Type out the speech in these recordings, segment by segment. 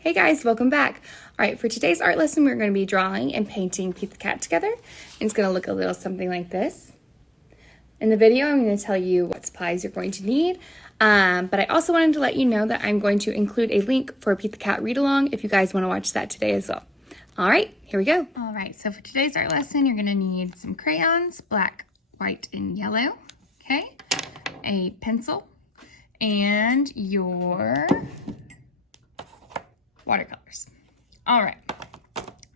Hey guys, welcome back. All right, for today's art lesson, we're going to be drawing and painting Pete the Cat together. And it's going to look a little something like this. In the video, I'm going to tell you what supplies you're going to need, but I also wanted to let you know that I'm going to include a link for Pete the Cat read-along if you guys want to watch that today as well. All right, here we go. All right, so for today's art lesson, you're going to need some crayons, black, white, and yellow, okay? A pencil, and your watercolors. All right,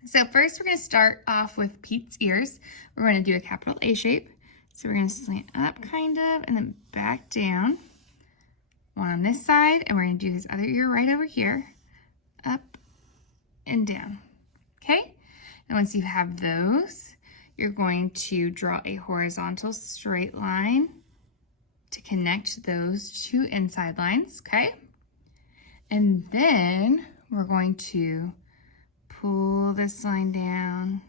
so first we're going to start off with Pete's ears. We're going to do a capital A shape. So we're going to slant up kind of and then back down. One on this side, and we're going to do his other ear right over here, up and down. Okay, and once you have those, you're going to draw a horizontal straight line to connect those two inside lines, okay? And then we're going to pull this line down,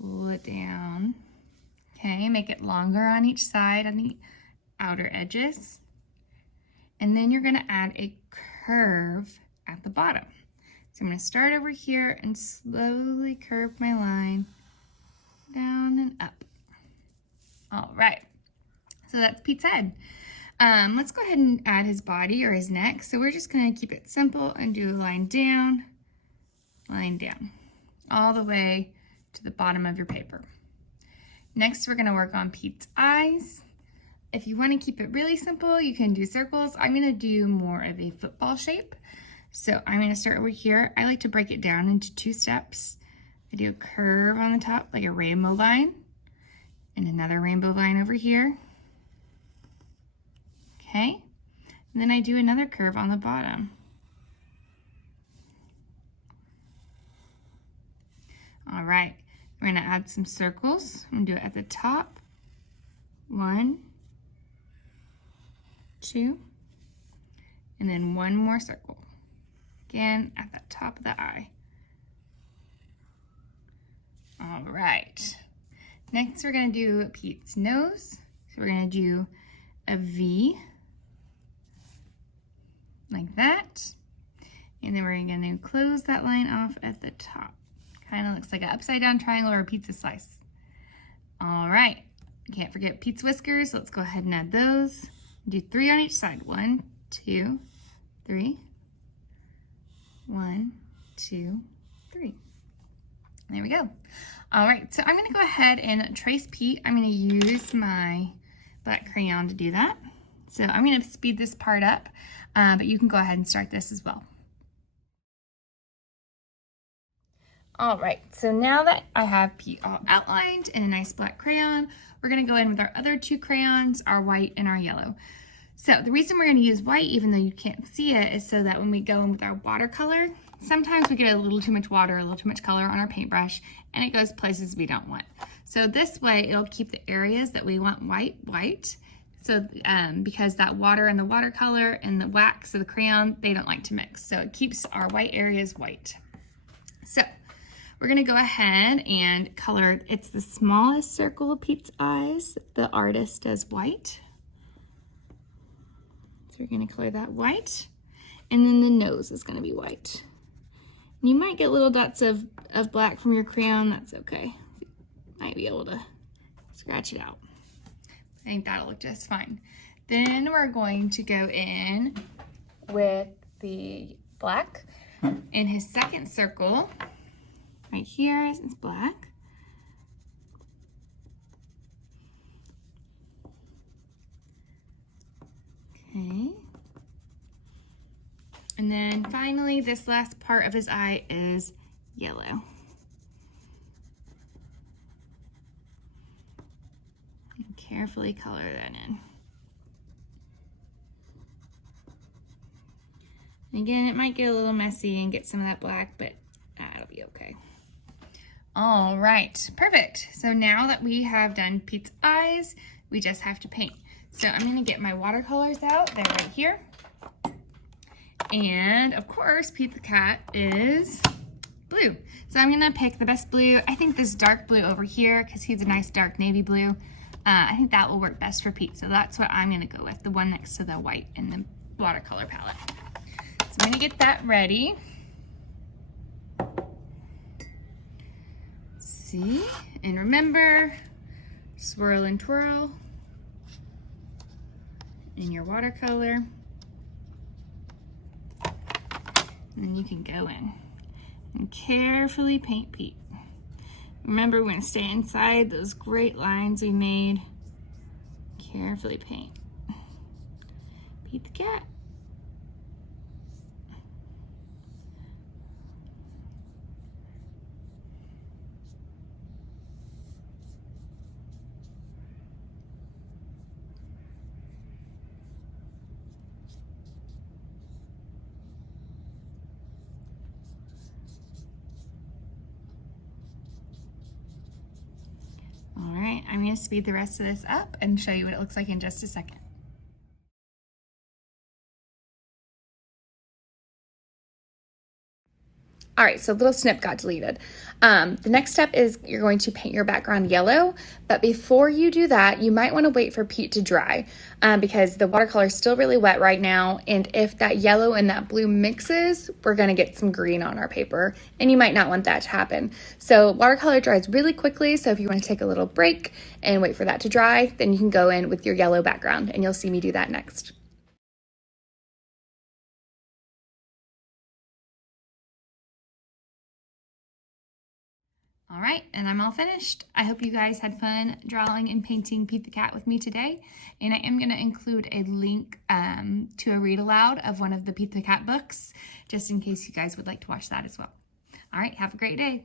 pull it down, okay? Make it longer on each side on the outer edges. And then you're gonna add a curve at the bottom. So I'm gonna start over here and slowly curve my line down and up. All right, so that's Pete's head. Let's go ahead and add his body or his neck. So we're just gonna keep it simple and do a line down, all the way to the bottom of your paper. Next, we're gonna work on Pete's eyes. If you wanna keep it really simple, you can do circles. I'm gonna do more of a football shape. So I'm gonna start over here. I like to break it down into 2 steps. I do a curve on the top, like a rainbow line, and another rainbow line over here. Okay, and then I do another curve on the bottom. All right, we're gonna add some circles. I'm gonna do it at the top. 1, 2, and then one more circle. Again, at the top of the eye. All right, next we're gonna do Pete's nose. So we're gonna do a V, like that. And then we're gonna close that line off at the top. Kind of looks like an upside down triangle or a pizza slice. All right, can't forget Pete's whiskers. Let's go ahead and add those. Do 3 on each side. 1, 2, 3. 1, 2, 3. There we go. All right, so I'm gonna go ahead and trace Pete. I'm gonna use my black crayon to do that. So I'm gonna speed this part up, but you can go ahead and start this as well. All right, so now that I have Pete all outlined in a nice black crayon, we're gonna go in with our other 2 crayons, our white and our yellow. So the reason we're gonna use white, even though you can't see it, is so that when we go in with our watercolor, sometimes we get a little too much water, a little too much color on our paintbrush, and it goes places we don't want. So this way, it'll keep the areas that we want white. So because that water and the watercolor and the wax of the crayon, they don't like to mix. So it keeps our white areas white. So we're gonna go ahead and color, it's the smallest circle of Pete's eyes. The artist does white. So we're gonna color that white. And then the nose is gonna be white. And you might get little dots of black from your crayon, that's okay. You might be able to scratch it out. I think that'll look just fine. Then we're going to go in with the black. In his second circle, right here is black. Okay. And then finally, this last part of his eye is yellow. And carefully color that in. And again, it might get a little messy and get some of that black, but that'll be okay. All right, perfect. So now that we have done Pete's eyes, we just have to paint. So I'm gonna get my watercolors out, they're right here. And of course, Pete the Cat is blue. So I'm gonna pick the best blue. I think this dark blue over here, because he's a nice dark navy blue. I think that will work best for Pete. So that's what I'm gonna go with, the one next to the white in the watercolor palette. I'm gonna get that ready. See, and remember, swirl and twirl in your watercolor. And then you can go in and carefully paint Pete. Remember, we're gonna stay inside those great lines we made. Carefully paint Pete the cat. All right, I'm going to speed the rest of this up and show you what it looks like in just a second. All right, so little snip got deleted. The next step is you're going to paint your background yellow, but before you do that, you might want to wait for Pete to dry because the watercolor is still really wet right now, and if that yellow and that blue mixes, we're going to get some green on our paper, and you might not want that to happen. So watercolor dries really quickly, so if you want to take a little break and wait for that to dry, then you can go in with your yellow background, and you'll see me do that next. All right, and I'm all finished. I hope you guys had fun drawing and painting Pete the Cat with me today. And I am gonna include a link to a read aloud of one of the Pete the Cat books, just in case you guys would like to watch that as well. All right, have a great day.